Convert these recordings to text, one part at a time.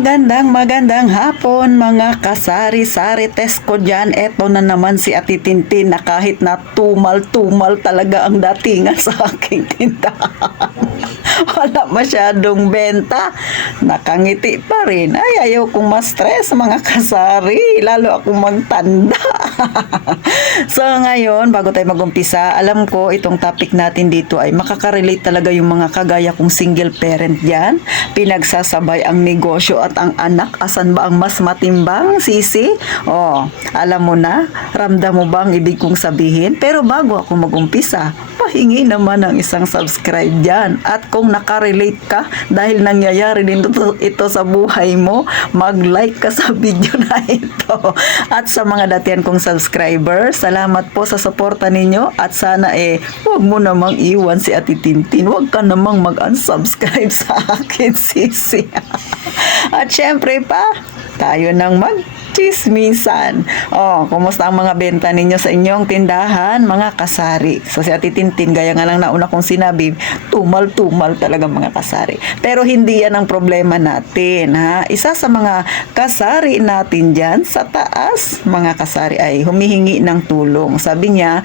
Magandang hapon mga kasari-sari test ko dyan. Eto na naman si Ate Tintin na kahit na tumal-tumal talaga ang datingan sa aking tindahan. Wala masyadong benta. Nakangiti pa rin. Ay, ayaw kong ma-stress mga kasari. Lalo akong magtanda. So ngayon, bago tayo mag-umpisa, alam ko itong topic natin dito ay makaka-relate talaga yung mga kagaya kong single parent dyan. Pinagsasabay ang negosyo at ang anak. Asan ba ang mas matimbang, sisi? Oh, alam mo na? Ramdam mo ba ang ibig kong sabihin? Pero bago ako mag-umpisa, pahingi naman ng isang subscribe dyan. At kung nakarelate ka dahil nangyayari din ito sa buhay mo, mag-like ka sa video na ito. At sa mga datihan kong subscribers, salamat po sa suporta ninyo at sana huwag mo namang iwan si Ate Tintin. Huwag ka namang mag-unsubscribe sa akin, sisi. At syempre pa, tayo nang chismisan. Oh, kumusta ang mga benta ninyo sa inyong tindahan, mga kasari? So si Ate Tintin, gaya nga lang nauna kong sinabi, tumal-tumal talaga mga kasari. Pero hindi yan ang problema natin, ha? Isa sa mga kasari natin dyan sa taas, mga kasari, ay humihingi ng tulong. Sabi niya,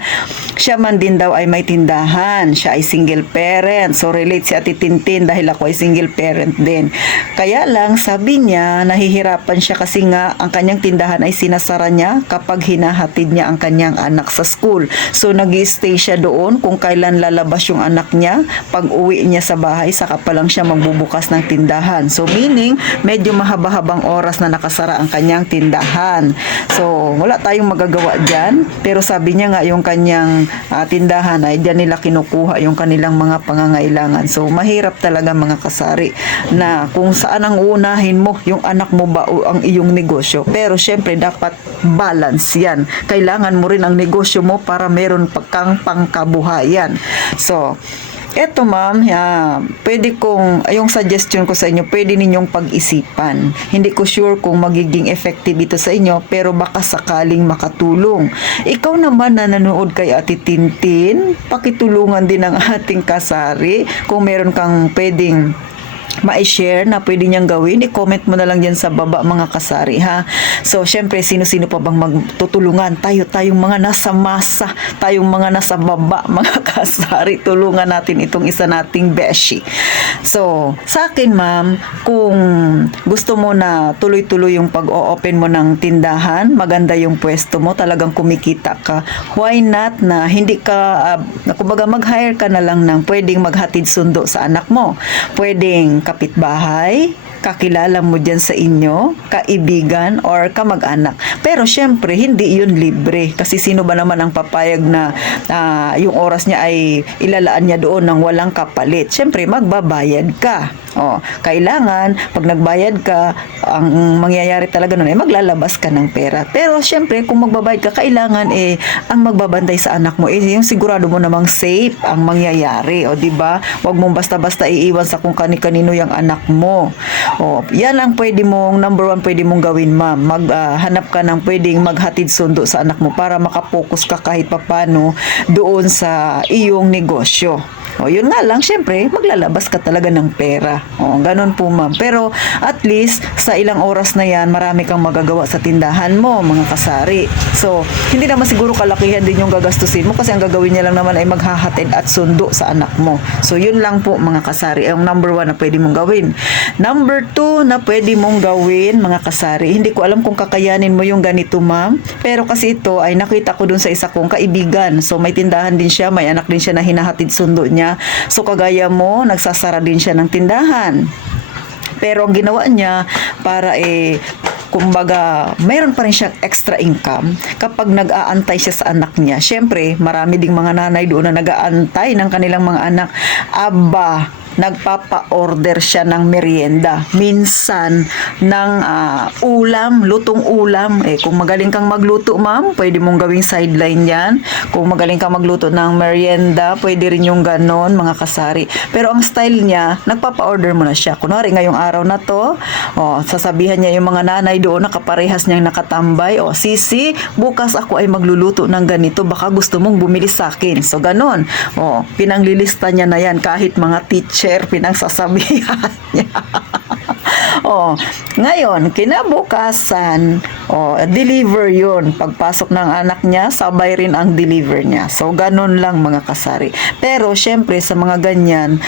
siya man din daw ay may tindahan. Siya ay single parent. So relate si Ate Tintin dahil ako ay single parent din. Kaya lang, sabi niya, nahihirapan siya kasi nga ang kanyang tindahan ay sinasara niya kapag hinahatid niya ang kanyang anak sa school. So nag-i-stay siya doon kung kailan lalabas yung anak niya. Pag uwi niya sa bahay, saka pa lang siya magbubukas ng tindahan. So meaning, medyo mahaba-habang oras na nakasara ang kanyang tindahan. So wala tayong magagawa dyan. Pero sabi niya nga yung kanyang tindahan ay dyan nila kinukuha yung kanilang mga pangangailangan. So mahirap talaga mga kasari na kung saan ang unahin mo, yung anak mo ba o ang iyong negosyo. Pero syempre dapat balance yan. Kailangan mo rin ang negosyo mo para meron kang pangkabuhayan. So, eto ma'am, pwede kong, yung suggestion ko sa inyo, pwede ninyong pag-isipan. Hindi ko sure kung magiging effective ito sa inyo, pero baka sakaling makatulong. Ikaw naman na nanood kay Ate Tintin, pakitulungan din ang ating kasari. Kung meron kang pwedeng ma-share na pwede niyang gawin, i-comment mo na lang dyan sa baba mga kasari, ha? So, syempre, sino-sino pa bang magtutulungan? Tayong mga nasa masa, tayong mga nasa baba, mga kasari, tulungan natin itong isa nating beshi. So, sa akin, ma'am, kung gusto mo na tuloy-tuloy yung pag-o-open mo ng tindahan, maganda yung pwesto mo, talagang kumikita ka, why not na hindi ka, kumbaga mag-hire ka na lang ng pwedeng maghatid sundo sa anak mo. Pwedeng kapitbahay, kakilala mo dyan sa inyo, kaibigan, or kamag-anak. Pero syempre, hindi yun libre. Kasi sino ba naman ang papayag na yung oras niya ay ilalaan niya doon ng walang kapalit? Syempre, magbabayad ka. Oh, kailangan, pag nagbayad ka, ang mangyayari talaga nun ay maglalabas ka ng pera. Pero syempre, kung magbabayad ka, kailangan ang magbabantay sa anak mo, yung sigurado mo namang safe ang mangyayari. O, diba? Huwag mong basta-basta iiwan sa kung kani-kanino yung anak mo. O, yan ang number one pwede mong gawin, ma'am. Maghanap ka ng pwedeng maghatid sundo sa anak mo para makapokus ka kahit papano doon sa iyong negosyo. O, yun nga lang, syempre, maglalabas ka talaga ng pera. O, ganun po, ma'am. Pero, at least, sa ilang oras na yan, marami kang magagawa sa tindahan mo, mga kasari. So, hindi naman siguro kalakihan din yung gagastusin mo kasi ang gagawin niya lang naman ay maghahatid at sundo sa anak mo. So, yun lang po, mga kasari. Ang number one na pwede mong gawin. Number two na pwede mong gawin, mga kasari, hindi ko alam kung kakayanin mo yung ganito, ma'am. Pero kasi ito ay nakita ko dun sa isa kong kaibigan. So, may tindahan din siya, may anak din siya na hinahatid sundo niya. So kagaya mo, nagsasara din siya ng tindahan. Pero ang ginawa niya para kumbaga, mayroon pa rin siyang extra income kapag nag-aantay siya sa anak niya. Syempre, marami ding mga nanay doon na nag-aantay ng kanilang mga anak. Aba, nagpapa-order siya ng merienda. Minsan, ng lutong ulam. Kung magaling kang magluto, ma'am, pwede mong gawing sideline yan. Kung magaling kang magluto ng merienda, pwede rin yung ganon, mga kasari. Pero ang style niya, nagpapa-order mo na siya. Kunwari, ngayong araw na to, sasabihan niya yung mga nanay doon na kaparehas niyang nakatambay, sisi, bukas ako ay magluluto ng ganito, baka gusto mong bumili sa akin. So, ganon. Pinanglilista niya na yan kahit mga teacher, pinangsasabihan niya. Oh, ngayon, kinabukasan, deliver yun. Pagpasok ng anak niya, sabay rin ang deliver niya. So, ganun lang mga kasari. Pero, syempre, sa mga ganyan,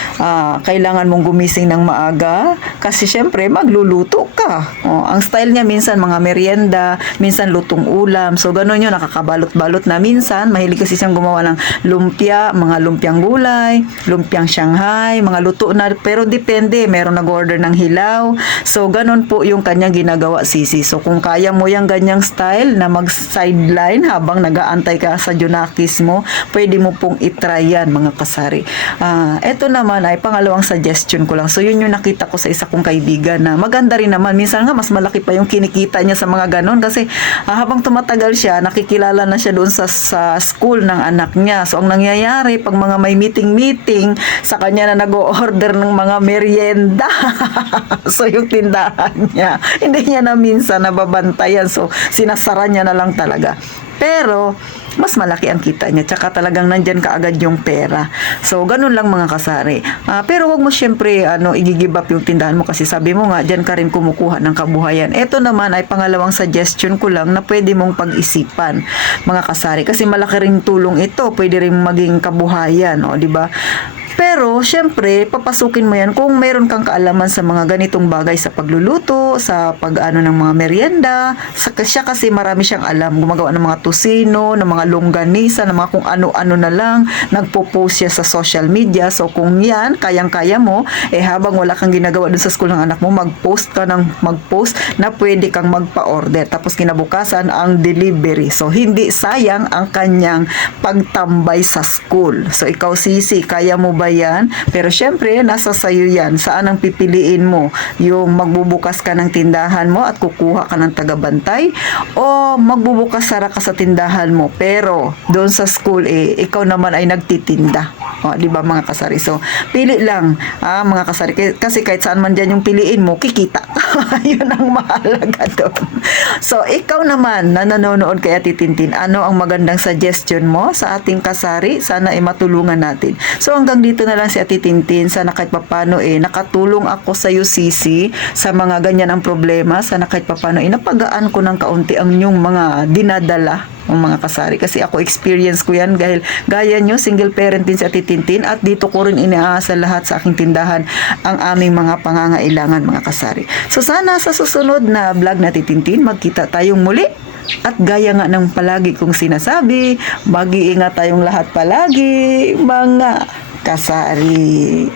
kailangan mong gumising ng maaga kasi, syempre, magluluto ka. Ang style niya, minsan mga merienda, minsan lutong ulam. So, ganun yun, nakakabalot-balot na minsan. Mahilig kasi siyang gumawa ng lumpia, mga lumpiang gulay, lumpiang Shanghai, mga luto na. Pero, depende. Meron nag-order ng hilaw. So, ganun po yung kanyang ginagawa, Sisi. So, kung kaya mo yung ganyang style na mag-sideline habang nag-aantay ka sa Junakis mo, pwede mo pong itry yan, mga kasari. Ito naman ay pangalawang suggestion ko lang. So, yun yung nakita ko sa isa kong kaibigan na maganda rin naman. Minsan nga, mas malaki pa yung kinikita niya sa mga ganun kasi habang tumatagal siya, nakikilala na siya doon sa school ng anak niya. So, ang nangyayari, pag mga may meeting, sa kanya na nag-o-order ng mga merienda. So, yung tindahan niya, hindi niya na minsan nababantayan. So, sinasara niya na lang talaga. Pero, mas malaki ang kita niya. Tsaka talagang nandyan kaagad yung pera. So, ganun lang mga kasari. Pero wag mo syempre i-give up yung tindahan mo kasi sabi mo nga, dyan ka rin kumukuha ng kabuhayan. Ito naman ay pangalawang suggestion ko lang na pwede mong pag-isipan mga kasari. Kasi malaki ring tulong ito. Pwede rin maging kabuhayan. Di ba? Pero, syempre, papasukin mo yan kung meron kang kaalaman sa mga ganitong bagay sa pagluluto, sa pag-ano ng mga merienda. Siya kasi marami siyang alam. Gumagawa ng mga tusino, ng mga longganisa, ng mga kung ano-ano na lang. Nagpo-post siya sa social media. So, kung yan, kayang-kaya mo, habang wala kang ginagawa dun sa school ng anak mo, mag-post na pwede kang magpa-order. Tapos, kinabukasan ang delivery. So, hindi sayang ang kanyang pagtambay sa school. So, ikaw, Sisi, kaya mo ba yan? Pero syempre, nasa sayo yan. Saan ang pipiliin mo? Yung magbubukas ka ng tindahan mo at kukuha ka ng tagabantay? O magbubukas sara ka sa tindahan mo pero doon sa school ikaw naman ay nagtitinda? Di ba mga kasari? So, pili lang mga kasari. Kasi kahit saan man dyan yung piliin mo, kikita. Yun ang mahalaga doon. So, ikaw naman na nanonood kay Ate Tintin, ano ang magandang suggestion mo sa ating kasari? Sana matulungan natin. So, hanggang dito na lang si Ate Tintin. Sana kahit papano nakatulong ako sa iyo, Sisi, sa mga ganyan ang problema. Sana kahit papano napagaan ko ng kaunti ang inyong mga dinadala mga kasari. Kasi ako experience ko yan dahil gaya nyo, single parent din si Ate Tintin at dito ko rin inaasa lahat sa aking tindahan ang aming mga pangangailangan mga kasari. So sana sa susunod na vlog na Ate Tintin, magkita tayong muli. At gaya nga ng palagi kong sinasabi, mag-iingat tayong lahat palagi mga kasari.